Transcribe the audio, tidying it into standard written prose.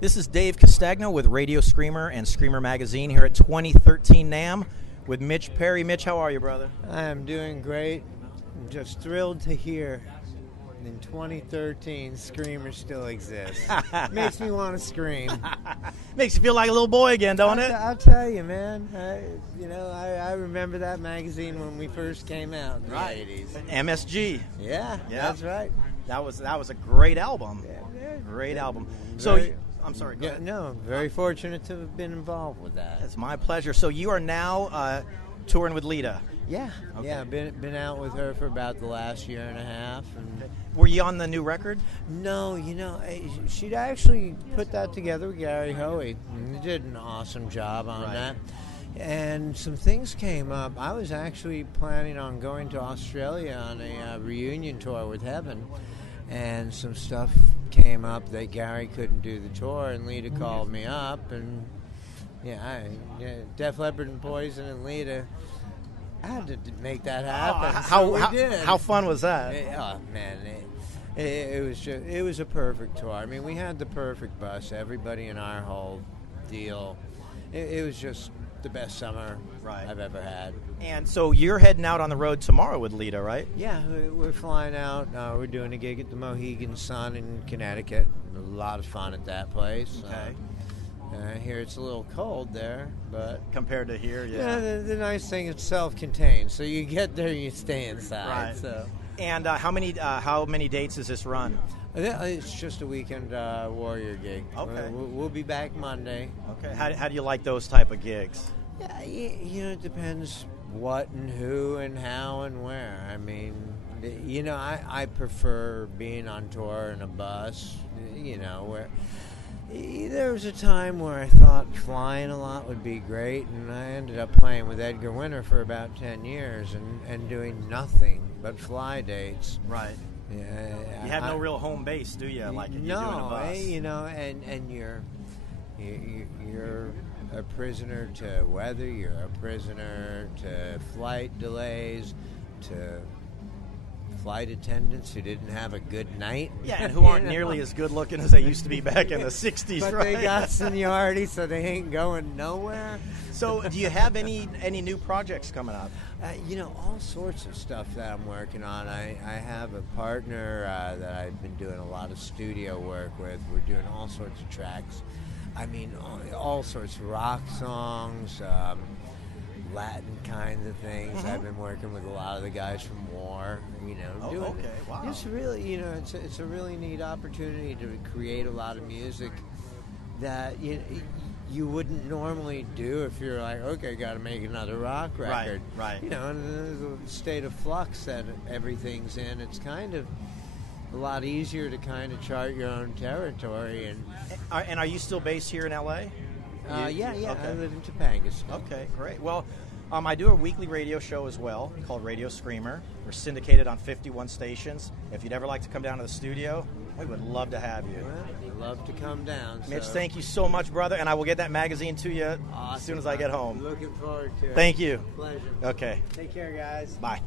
This is Dave Castagno with RadioScreamer and Screamer Magazine here at 2013 NAMM with Mitch Perry. Mitch, how are you, brother? I am doing great. I'm just thrilled to hear in 2013 Screamer still exists. Makes me want to scream. Makes you feel like a little boy again, don't it? I'll tell you, man. I remember that magazine when we first came out in the 80s. MSG. Yeah, that's right. That was a great album. Yeah. Great album. I'm sorry. Go ahead. No, very fortunate to have been involved with that. It's my pleasure. So you are now touring with Lita. Yeah, Okay. yeah. Been out with her for about the last year and a half. And Were you on the new record? no, she'd actually put that together with Gary Hoey. And he did an awesome job on that. And some things came up. I was actually planning on going to Australia on a reunion tour with Heaven. And some stuff came up that Gary couldn't do the tour, and Lita called me up, and Def Leppard and Poison and Lita, I had to make that happen. How fun was that? It was a perfect tour. I mean, we had the perfect bus. Everybody in our whole deal. It was just the best summer I've ever had. And so you're heading out on the road tomorrow with Lita, right? Yeah, we're flying out. We're doing a gig at the Mohegan Sun in Connecticut. A lot of fun at that place. Okay. I hear it's a little cold there, but Compared to here, the nice thing is self-contained. So you get there, you stay inside. Right. So. And how many dates does this run? It's just a weekend Warrior gig. Okay. We'll be back Monday. Okay. How do you like those type of gigs? Yeah, it depends what and who and how and where. I mean, I prefer being on tour in a bus, where there was a time where I thought flying a lot would be great, and I ended up playing with Edgar Winter for about 10 years and doing nothing but fly dates. Right. Yeah, You have no real home base, do you? Like you do in a bus. And you're a prisoner to weather. You're a prisoner to flight delays, to flight attendants who didn't have a good night. Yeah, and who aren't nearly as good looking as they used to be back in the 60s, but right? they got seniority, so they ain't going nowhere. So do you have any new projects coming up? All sorts of stuff that I'm working on. I have a partner that I've been doing a lot of studio work with. We're doing all sorts of tracks. I mean, all sorts of rock songs, Latin kinds of things. Mm-hmm. I've been working with a lot of the guys from War. Doing okay, wow. It's really, it's a really neat opportunity to create a lot of music that you wouldn't normally do if you're like, okay, got to make another rock record. Right. In the state of flux that everything's in, it's kind of a lot easier to kind of chart your own territory. And are you still based here in L.A.? Yeah. Okay. I live in Topanga still. Okay, great. Well, I do a weekly radio show as well called RadioScreamer. We're syndicated on 51 stations. If you'd ever like to come down to the studio, we would love to have you. Well, I'd love to come down. Mitch, thank you so much, brother, and I will get that magazine to you Awesome. as soon as I get home. Looking forward to it. Thank you. Pleasure. Okay. Take care, guys. Bye.